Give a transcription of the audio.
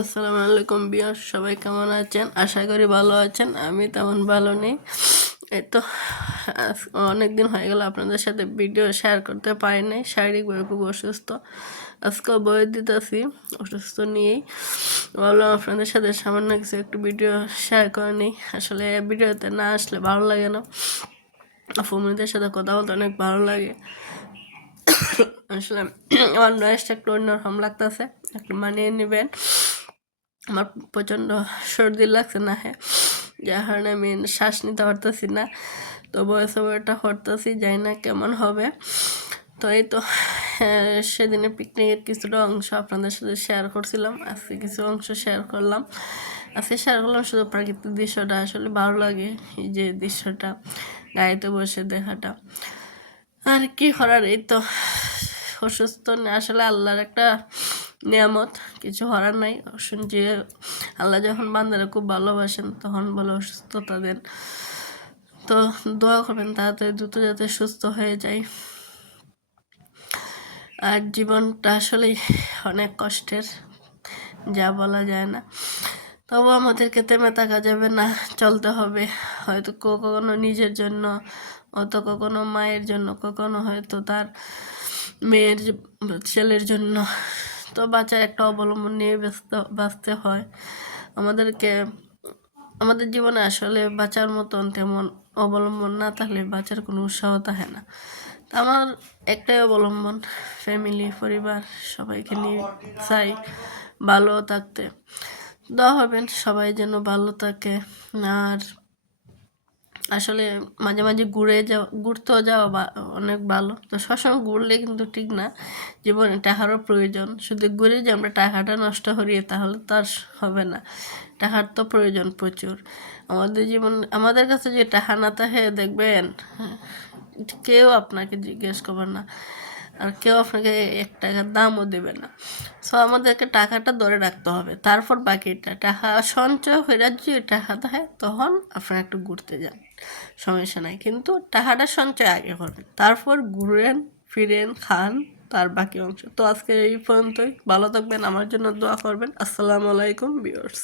আসসালামু আলাইকুম বিয়ার, সবাই কেমন আছেন? আশা করি ভালো আছেন। আমি তেমন ভালো নেই। এই তো অনেকদিন হয়ে গেল আপনাদের সাথে ভিডিও শেয়ার করতে পারি নাই, শারীরিকভাবে খুব অসুস্থ। আজকেও বই দিতেছি অসুস্থ নিয়েই। ভাবলাম আপনাদের সাথে সামান্য কিছু একটু ভিডিও শেয়ার করে নিই। আসলে ভিডিওতে না আসলে ভালো লাগে না। ফ্যামিলিদের সাথে কথা বলতে অনেক ভালো লাগে। আসলে আমার নয়েসটা একটু অন্যরকম লাগতেছে, একটু মানিয়ে নেবেন। আমার প্রচণ্ড সর্দি লাগছে না, হ্যাঁ, যার কারণে আমি শ্বাস নিতে পারতেছি না। তো ভয়েস ওভারটা করতেছি, জানি না কেমন হবে। তো এই তো সেদিনে পিকনিকের কিছুটা অংশ আপনাদের সাথে শেয়ার করছিলাম, আজকে কিছু অংশ শেয়ার করলাম। আজকে শেয়ার করলাম শুধু প্রাকৃতিক দৃশ্যটা, আসলে ভালো লাগে এই যে দৃশ্যটা গাড়িতে বসে দেখাটা। আর কি করার, এই তো অসুস্থ আসলে আল্লাহর একটা নিয়ামত, কিছু করার নাই। শুনছি আল্লাহ যখন বান্দারা খুব ভালোবাসেন তখন বলে অসুস্থতা দেন। তো দোয়া করবেন তাড়াতাড়ি দ্রুত যাতে সুস্থ হয়ে যায়। আর জীবনটা আসলেই অনেক কষ্টের, যা বলা যায় না। তবু আমাদেরকে থেমে থাকা যাবে না, চলতে হবে। হয়তো কখনো নিজের জন্য, অত কখনো মায়ের জন্য, কখনো হয়তো তার মেয়ের ছেলের জন্য। তো বাচ্চার একটা অবলম্বন নিয়ে বাঁচতে হয় আমাদেরকে। আমাদের জীবনে আসলে বাঁচার মতন তেমন অবলম্বন না থাকলে বাঁচার কোনো উৎসাহ থাকে না। তো আমার একটাই অবলম্বন, ফ্যামিলি, পরিবার, সবাইকে নিয়ে চাই ভালো থাকতে। দোয়া হবেন সবাই যেন ভালো থাকে। আর আসলে মাঝে মাঝে ঘুরতেও যাওয়া অনেক ভালো। তো সবসময় ঘুরলে কিন্তু ঠিক না, জীবনে টাকারও প্রয়োজন। শুধু ঘুরে যে আমরা টাকাটা নষ্ট করি তাহলে তো আর হবে না, টাকার তো প্রয়োজন প্রচুর। আমাদের জীবন, আমাদের কাছে যে টাকা না থাকে দেখবেন কেউ আপনাকে জিজ্ঞেস করবে না, আর কেউ আপনাকে 1 টাকার দামও দেবে না। সো আমাদেরকে টাকাটা ধরে রাখতে হবে, তারপর বাকিটা টাকা সঞ্চয় হয়ে যদি টাকা থাকে তখন আপনারা একটু ঘুরতে যান, সমস্যা নাই। কিন্তু টাকাটা সঞ্চয় আগে করবেন, তারপর ঘুরেন ফিরেন খান, তার বাকি অংশ। তো আজকে এই পর্যন্তই, ভালো থাকবেন, আমার জন্য দোয়া করবেন। আসসালামু আলাইকুম ভিউয়ার্স।